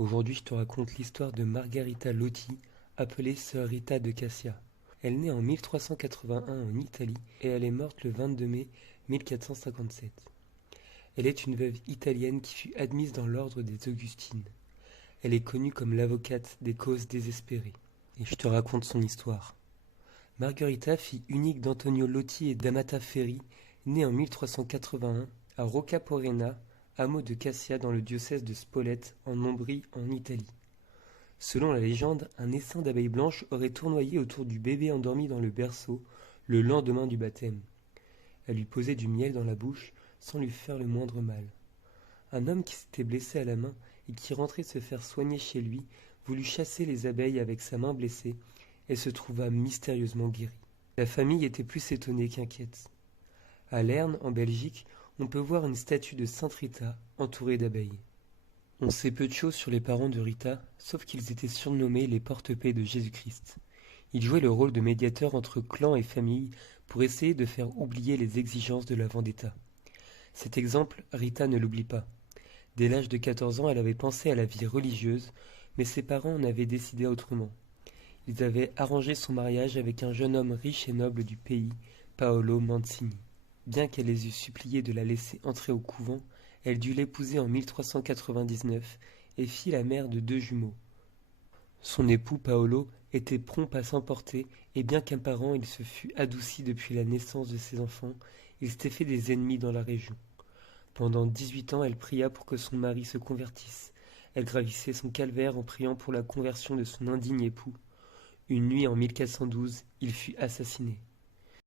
Aujourd'hui, je te raconte l'histoire de Margarita Lotti, appelée Sœur Rita de Cassia. Elle naît en 1381 en Italie et elle est morte le 22 mai 1457. Elle est une veuve italienne qui fut admise dans l'ordre des Augustines. Elle est connue comme l'avocate des causes désespérées. Et je te raconte son histoire. Margherita, fille unique d'Antonio Lotti et d'Amata Ferri, née en 1381 à Roccaporena, hameau de Cassia dans le diocèse de Spolète en Ombrie en Italie. Selon la légende, un essaim d'abeilles blanches aurait tournoyé autour du bébé endormi dans le berceau le lendemain du baptême. Elle lui posait du miel dans la bouche sans lui faire le moindre mal. Un homme qui s'était blessé à la main et qui rentrait se faire soigner chez lui voulut chasser les abeilles avec sa main blessée et se trouva mystérieusement guéri. La famille était plus étonnée qu'inquiète. À Lerne, en Belgique, on peut voir une statue de Sainte Rita entourée d'abeilles. On sait peu de choses sur les parents de Rita, sauf qu'ils étaient surnommés les porte-paix de Jésus-Christ. Ils jouaient le rôle de médiateurs entre clans et familles pour essayer de faire oublier les exigences de la vendetta. Cet exemple, Rita ne l'oublie pas. Dès l'âge de 14 ans, elle avait pensé à la vie religieuse, mais ses parents en avaient décidé autrement. Ils avaient arrangé son mariage avec un jeune homme riche et noble du pays, Paolo Mancini. Bien qu'elle les eût suppliés de la laisser entrer au couvent, elle dut l'épouser en 1399 et fit la mère de 2 jumeaux. Son époux Paolo était prompt à s'emporter et bien qu'apparent il se fût adouci depuis la naissance de ses enfants, il s'était fait des ennemis dans la région. Pendant 18 ans, elle pria pour que son mari se convertisse. Elle gravissait son calvaire en priant pour la conversion de son indigne époux. Une nuit en 1412, il fut assassiné.